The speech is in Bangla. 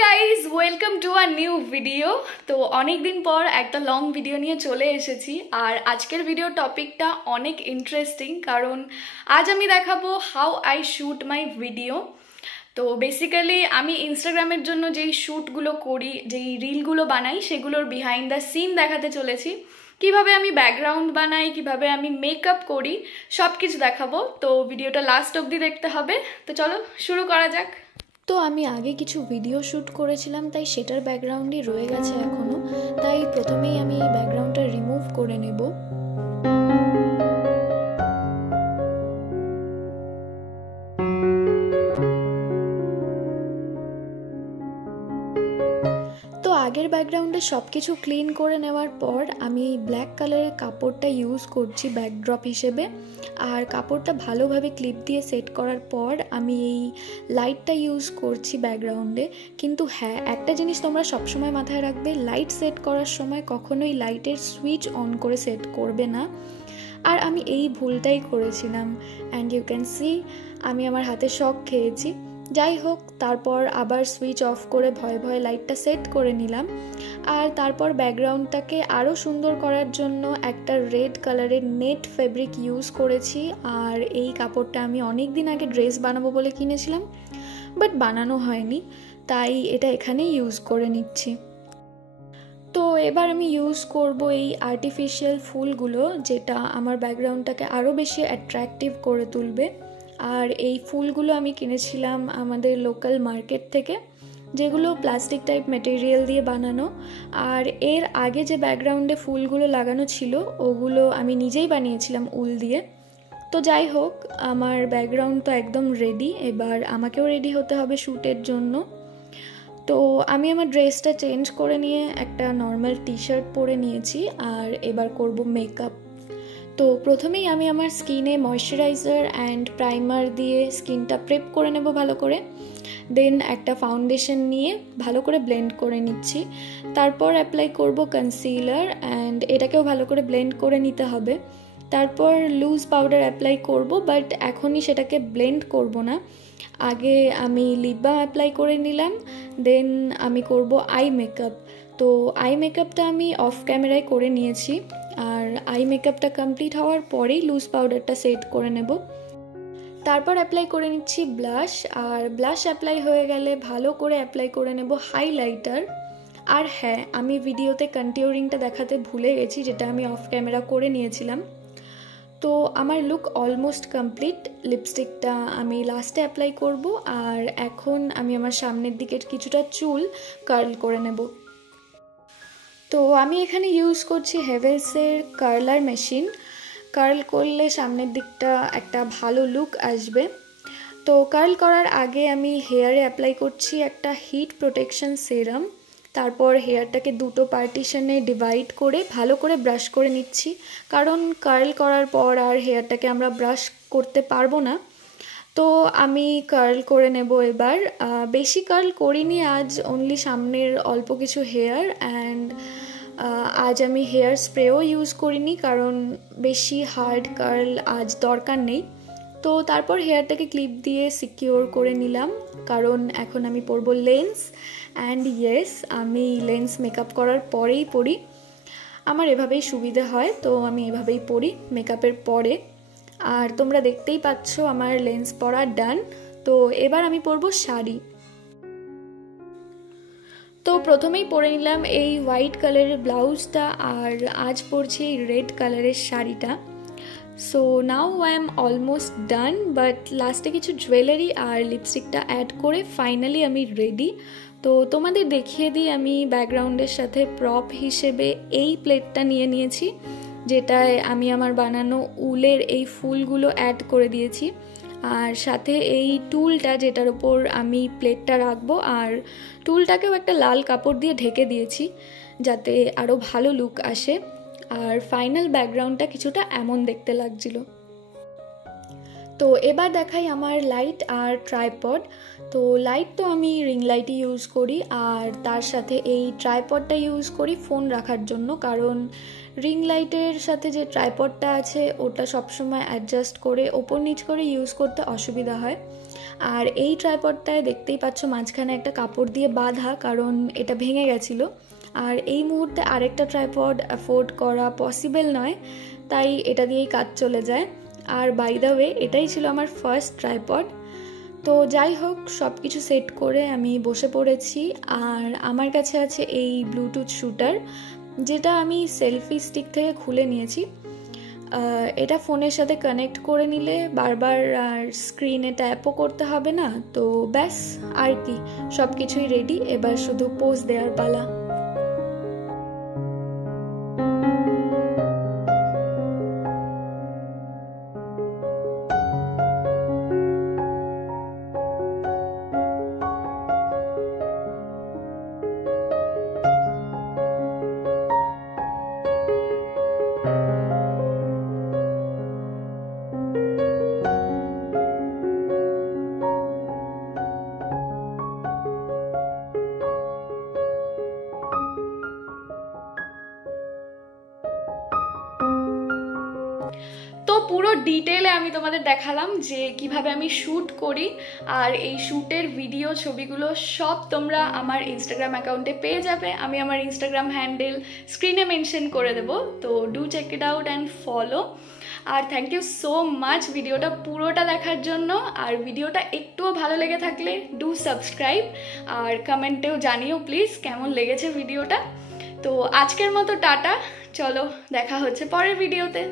Guys welcome to a new video. তো অনেক দিন পর একটা লং ভিডিও নিয়ে চলে এসেছি। আর আজকের ভিডিও টপিকটা অনেক ইন্টারেস্টিং, কারণ আজ আমি দেখাবো how I shoot my video. তো বেসিক্যালি আমি ইনস্টাগ্রামের জন্য যেই শ্যুটগুলো করি, যেই রিলগুলো বানাই, সেগুলোর বিহাইন্ড দ্য সিন দেখাতে চলেছি। কিভাবে আমি ব্যাকগ্রাউন্ড বানাই, কিভাবে আমি মেকআপ করি, সব কিছু দেখাবো। তো ভিডিওটা লাস্ট অবধি দেখতে হবে। তো চলো শুরু করা যাক। তো আমি আগে কিছু ভিডিও শ্যুট করেছিলাম, তাই সেটার ব্যাকগ্রাউন্ডই রয়ে গেছে এখনও। তাই প্রথমেই আমি এই ব্যাকগ্রাউন্ডটা রিমুভ করে নেব। তো আগের ব্যাকগ্রাউন্ডে সব কিছু ক্লিন করে নেওয়ার পর আমি ব্ল্যাক কালারের কাপড়টা ইউজ করছি ব্যাকড্রপ হিসেবে। আর কাপড়টা ভালোভাবে ক্লিপ দিয়ে সেট করার পর আমি এই লাইটটা ইউজ করছি ব্যাকগ্রাউন্ডে। কিন্তু হ্যাঁ, একটা জিনিস তোমরা সবসময় মাথায় রাখবে, লাইট সেট করার সময় কখনোই লাইটের সুইচ অন করে সেট করবে না। আর আমি এই ভুলটাই করেছিলাম, অ্যান্ড ইউ ক্যান সি আমি আমার হাতে শক খেয়েছি। যাই হোক, তারপর আবার সুইচ অফ করে ভয়ে ভয়ে লাইটটা সেট করে নিলাম। আর তারপর ব্যাকগ্রাউন্ডটাকে আরও সুন্দর করার জন্য একটা রেড কালারের নেট ফেব্রিক ইউজ করেছি। আর এই কাপড়টা আমি অনেক দিন আগে ড্রেস বানাবো বলে কিনেছিলাম, বাট বানানো হয়নি, তাই এটা এখানেই ইউজ করে নিচ্ছি। তো এবার আমি ইউজ করব এই আর্টিফিশিয়াল ফুলগুলো, যেটা আমার ব্যাকগ্রাউন্ডটাকে আরও বেশি অ্যাট্রাকটিভ করে তুলবে। আর এই ফুলগুলো আমি কিনেছিলাম আমাদের লোকাল মার্কেট থেকে, যেগুলো প্লাস্টিক টাইপ ম্যাটেরিয়াল দিয়ে বানানো। আর এর আগে যে ব্যাকগ্রাউন্ডে ফুলগুলো লাগানো ছিল, ওগুলো আমি নিজেই বানিয়েছিলাম উল দিয়ে। তো যাই হোক, আমার ব্যাকগ্রাউন্ড তো একদম রেডি। এবার আমাকেও রেডি হতে হবে শ্যুটের জন্য। তো আমি আমার ড্রেসটা চেঞ্জ করে নিয়ে একটা নর্মাল টি শার্ট পরে নিয়েছি। আর এবার করব মেকআপ। তো প্রথমেই আমি আমার স্কিনে ময়শ্চারাইজার অ্যান্ড প্রাইমার দিয়ে স্কিনটা প্রেপ করে নেব ভালো করে। দেন একটা ফাউন্ডেশন নিয়ে ভালো করে ব্লেন্ড করে নিচ্ছি। তারপর অ্যাপ্লাই করব কনসিলার, অ্যান্ড এটাকেও ভালো করে ব্লেন্ড করে নিতে হবে। তারপর লুজ পাউডার অ্যাপ্লাই করব, বাট এখনই সেটাকে ব্লেন্ড করব না। আগে আমি লিপ বাম অ্যাপ্লাই করে নিলাম, দেন আমি করব আই মেকআপ। তো আই মেকআপটা আমি অফ ক্যামেরায় করে নিয়েছি। আর আই মেকআপটা কমপ্লিট হওয়ার পরেই লুজ পাউডারটা সেট করে নেব। তারপর অ্যাপ্লাই করে নিচ্ছি ব্লাশ। আর ব্লাশ অ্যাপ্লাই হয়ে গেলে ভালো করে অ্যাপ্লাই করে নেব হাইলাইটার। আর হ্যাঁ, আমি ভিডিওতে কন্টিউরিংটা দেখাতে ভুলে গেছি, যেটা আমি অফ ক্যামেরা করে নিয়েছিলাম। তো আমার লুক অলমোস্ট কমপ্লিট। লিপস্টিকটা আমি লাস্টে অ্যাপ্লাই করব। আর এখন আমি আমার সামনের দিকের কিছুটা চুল কার্ল করে নেব। তো আমি এখানে ইউজ করছি হেভেলসের কার্লার মেশিন। কার্ল করলে সামনের দিকটা একটা ভালো লুক আসবে। তো কার্ল করার আগে আমি হেয়ারে অ্যাপ্লাই করছি একটা হিট প্রোটেকশন সেরাম। তারপর হেয়ারটাকে দুটো পার্টিশনে ডিভাইড করে ভালো করে ব্রাশ করে নিচ্ছি, কারণ কার্ল করার পর আর হেয়ারটাকে আমরা ব্রাশ করতে পারবো না। তো আমি কার্ল করে নেব এবার। বেশি কার্ল করিনি আজ, অনলি সামনের অল্প কিছু হেয়ার। অ্যান্ড আজ আমি হেয়ার স্প্রেও ইউজ করিনি, কারণ বেশি হার্ড কার্ল আজ দরকার নেই। তো তারপর হেয়ারটাকে ক্লিপ দিয়ে সিকিওর করে নিলাম, কারণ এখন আমি পরবো লেন্স। অ্যান্ড ইয়েস, আমি লেন্স মেকআপ করার পরেই পরি। আমার এভাবেই সুবিধা হয়, তো আমি এভাবেই পরি মেকআপের পরে। আর তোমরা দেখতেই পাচ্ছ আমার লেন্স পরা ডান। তো এবার আমি পরবো শাড়ি। তো প্রথমেই পরে নিলাম এই হোয়াইট কালারের ব্লাউজটা, আর আজ পরছি এই রেড কালারের শাড়িটা। So now I am almost done, but লাস্টে কিছু জুয়েলারি আর লিপস্টিকটা অ্যাড করে ফাইনালি আমি রেডি। তো তোমাদের দেখিয়ে দিই, আমি ব্যাকগ্রাউন্ডের সাথে প্রপ হিসেবে এই প্লেটটা নিয়ে নিয়েছি, যেটায় আমি আমার বানানো উলের এই ফুলগুলো অ্যাড করে দিয়েছি। আর সাথে এই টুলটা, যেটার ওপর আমি প্লেটটা রাখবো, আর টুলটাকেও একটা লাল কাপড় দিয়ে ঢেকে দিয়েছি, যাতে আরও ভালো লুক আসে। আর ফাইনাল ব্যাকগ্রাউন্ডটা কিছুটা এমন দেখতে লাগছিল। তো এবার দেখাই আমার লাইট আর ট্রাইপড। তো লাইট তো আমি রিং লাইটই ইউজ করি, আর তার সাথে এই ট্রাইপডটা ইউজ করি ফোন রাখার জন্য, কারণ রিং লাইটের সাথে যে ট্রাইপডটা আছে ওটা সবসময় অ্যাডজাস্ট করে ওপর নিচ করে ইউজ করতে অসুবিধা হয়। আর এই ট্রাইপডটায় দেখতেই পাচ্ছ মাঝখানে একটা কাপড় দিয়ে বাঁধা, কারণ এটা ভেঙে গেছিলো। আর এই মুহূর্তে আরেকটা ট্রাইপড অ্যাফোর্ড করা পসিবল নয়, তাই এটা দিয়েই কাজ চলে যায়। আর বাই দ্য ওয়ে, এটাই ছিল আমার ফার্স্ট ট্রাইপড। তো যাই হোক, সব কিছু সেট করে আমি বসে পড়েছি। আর আমার কাছে আছে এই ব্লুটুথ শুটার, যেটা আমি সেলফি স্টিক থেকে খুলে নিয়েছি। এটা ফোনের সাথে কানেক্ট করে নিলে বারবার আর স্ক্রিনে ট্যাপও করতে হবে না। তো ব্যাস, আর কি, সব কিছুই রেডি, এবার শুধু পোজ দেওয়ার পালা। তো পুরো ডিটেলে আমি তোমাদের দেখালাম যে কিভাবে আমি শ্যুট করি, আর এই শ্যুটের ভিডিও ছবিগুলো সব তোমরা আমার ইনস্টাগ্রাম অ্যাকাউন্টে পেয়ে যাবে। আমি আমার ইনস্টাগ্রাম হ্যান্ডেল স্ক্রিনে মেনশন করে দেবো, তো do check it out and follow. আর থ্যাংক ইউ সো মাচ ভিডিওটা পুরোটা দেখার জন্য। আর ভিডিওটা একটুও ভালো লেগে থাকলে ডু সাবস্ক্রাইব, আর কমেন্টেও জানিও প্লিজ কেমন লেগেছে ভিডিওটা। তো আজকের মতো টাটা, চলো দেখা হচ্ছে পরের ভিডিওতে।